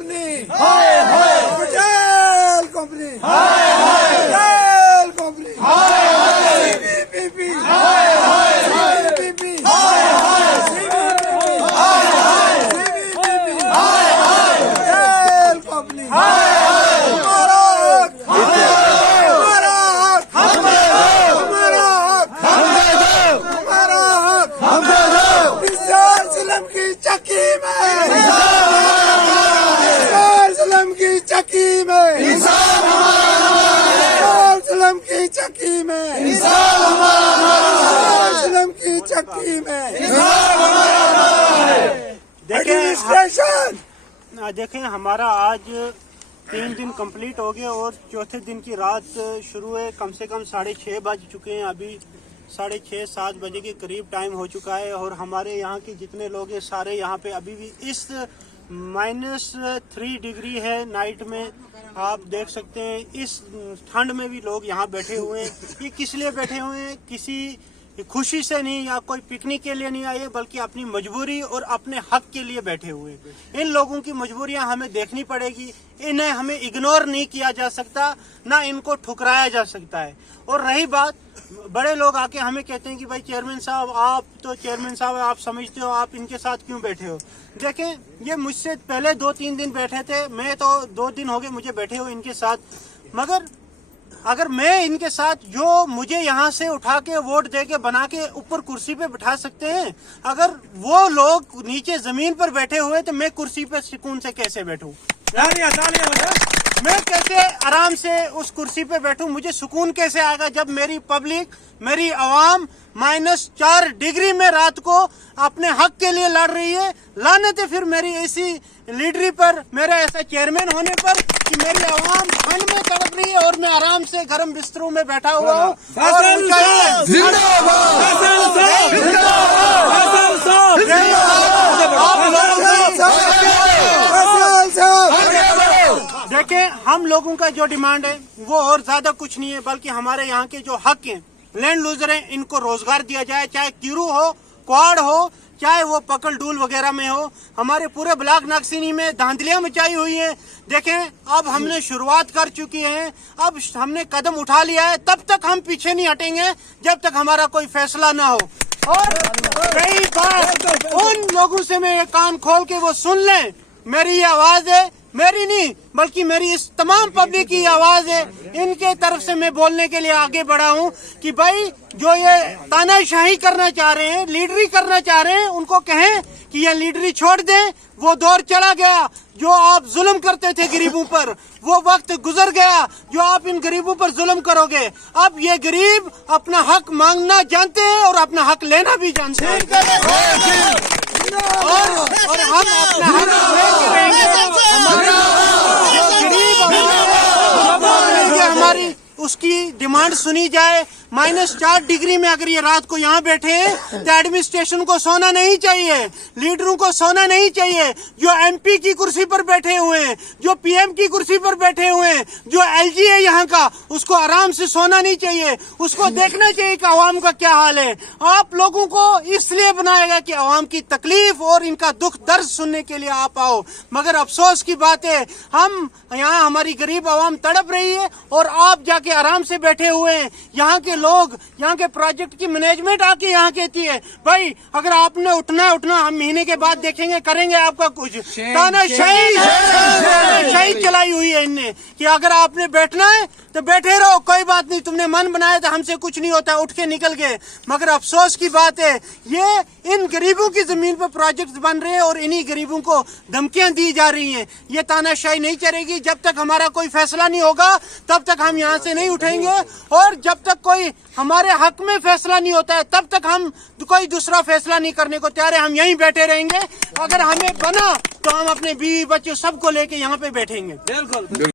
Company, Patel company, Patel company, CPPP, CPPP, Patel company, हमारा हक, हमारा हक, हमारा हक, हमारा हक, निसार जुल्म की चक्की में, निसार जुल्म की चक्की में, निसार जुल्म की चक्की में, निसार जुल्म की चक्की में, एडमिनिस्ट्रेशन। देखें, हमारा आज 3 दिन कंप्लीट हो गए और चौथे दिन की रात शुरू है। कम से कम 6:30 बज चुके हैं। अभी 6:30-7 बजे के करीब टाइम हो चुका है और हमारे यहाँ के जितने लोग हैं सारे यहाँ पे अभी भी इस -3 डिग्री है नाइट में, आप देख सकते हैं। इस ठंड में भी लोग यहाँ बैठे हुए हैं। ये किस लिए बैठे हुए हैं? किसी खुशी से नहीं या कोई पिकनिक के लिए नहीं आए, बल्कि अपनी मजबूरी और अपने हक के लिए बैठे हुए। इन लोगों की मजबूरियां हमें देखनी पड़ेगी। इन्हें हमें इग्नोर नहीं किया जा सकता, ना इनको ठुकराया जा सकता है। और रही बात, बड़े लोग आके हमें कहते हैं कि भाई चेयरमैन साहब, आप तो चेयरमैन साहब आप समझते हो, आप इनके साथ क्यों बैठे हो? देखें, ये मुझसे पहले 2-3 दिन बैठे थे। मैं तो 2 दिन हो गए मुझे बैठे हुए इनके साथ। मगर अगर मैं इनके साथ, जो मुझे यहाँ से उठा के वोट दे के बना के ऊपर कुर्सी पे बिठा सकते हैं, अगर वो लोग नीचे जमीन पर बैठे हुए तो मैं कुर्सी पे सुकून से कैसे बैठूं? मैं कैसे आराम से उस कुर्सी पे बैठूं? मुझे सुकून कैसे आएगा जब मेरी पब्लिक, मेरी आवाम -4 डिग्री में रात को अपने हक के लिए लड़ रही है? लानत है फिर मेरी ऐसी लीडरी पर, मेरे ऐसा चेयरमैन होने पर कि मेरी आवाम ठंड में तड़प रही है और मैं आराम से गर्म बिस्तरों में बैठा हुआ हूँ। देखें, हम लोगों का जो डिमांड है वो और ज्यादा कुछ नहीं है, बल्कि हमारे यहाँ के जो हक हैं, लैंड लूजर हैं, इनको रोजगार दिया जाए। चाहे कीरू हो, क्वाड हो, चाहे वो पकल डूल वगैरह में हो। हमारे पूरे ब्लॉक नागसिनी में धांधलियां मचाई हुई है। देखें, अब हमने शुरुआत कर चुकी है, अब हमने कदम उठा लिया है। तब तक हम पीछे नहीं हटेंगे जब तक हमारा कोई फैसला ना हो। और रही बात उन लोगों से, मैं कान खोल के वो सुन लें, मेरी ये आवाज है, मेरी नहीं बल्कि मेरी इस तमाम पब्लिक की आवाज है। इनके तरफ से मैं बोलने के लिए आगे बढ़ा हूं कि भाई जो ये तानाशाही करना चाह रहे हैं, लीडरी करना चाह रहे हैं, उनको कहें कि ये लीडरी छोड़ दें। वो दौर चला गया जो आप जुल्म करते थे गरीबों पर, वो वक्त गुजर गया जो आप इन गरीबों पर जुल्म करोगे। अब ये गरीब अपना हक मांगना जानते हैं और अपना हक लेना भी जानते हैं। और हम अपना हक लेके रहेंगे। हमारी उसकी डिमांड सुनी जाए। -4 डिग्री में अगर ये रात को यहाँ बैठे हैं तो एडमिनिस्ट्रेशन को सोना नहीं चाहिए, लीडरों को सोना नहीं चाहिए। जो MP की कुर्सी पर बैठे हुए हैं, जो PM की कुर्सी पर बैठे हुए हैं, जो LG है यहाँ का, उसको आराम से सोना नहीं चाहिए। उसको देखना चाहिए कि आवाम का क्या हाल है। आप लोगों को इसलिए बनाएगा कि आवाम की तकलीफ और इनका दुख दर्द सुनने के लिए आप आओ। मगर अफसोस की बात है, हम यहाँ, हमारी गरीब आवाम तड़प रही है और आप जाके आराम से बैठे हुए हैं। यहाँ के लोग, यहाँ के प्रोजेक्ट की मैनेजमेंट आके यहाँ कहती है भाई अगर आपने उठना है उठना, हम महीने के बाद देखेंगे, करेंगे आपका कुछ। तानाशाही चलाई हुई है इनने कि अगर आपने बैठना है तो बैठे रहो, कोई बात नहीं, तुमने मन बनाया तो हमसे कुछ नहीं होता, उठ के निकल गए। मगर अफसोस की बात है, ये इन गरीबों की जमीन पर प्रोजेक्ट बन रहे हैं और इन्हीं गरीबों को धमकियां दी जा रही हैं। ये तानाशाही नहीं चलेगी। जब तक हमारा कोई फैसला नहीं होगा तब तक हम यहाँ से नहीं उठेंगे, और जब तक कोई हमारे हक में फैसला नहीं होता है तब तक हम कोई दूसरा फैसला नहीं करने को तैयार है। हम यहीं बैठे रहेंगे। अगर हमें बना तो हम अपने बीवी बच्चे सबको लेके यहाँ पे बैठेंगे। बिल्कुल।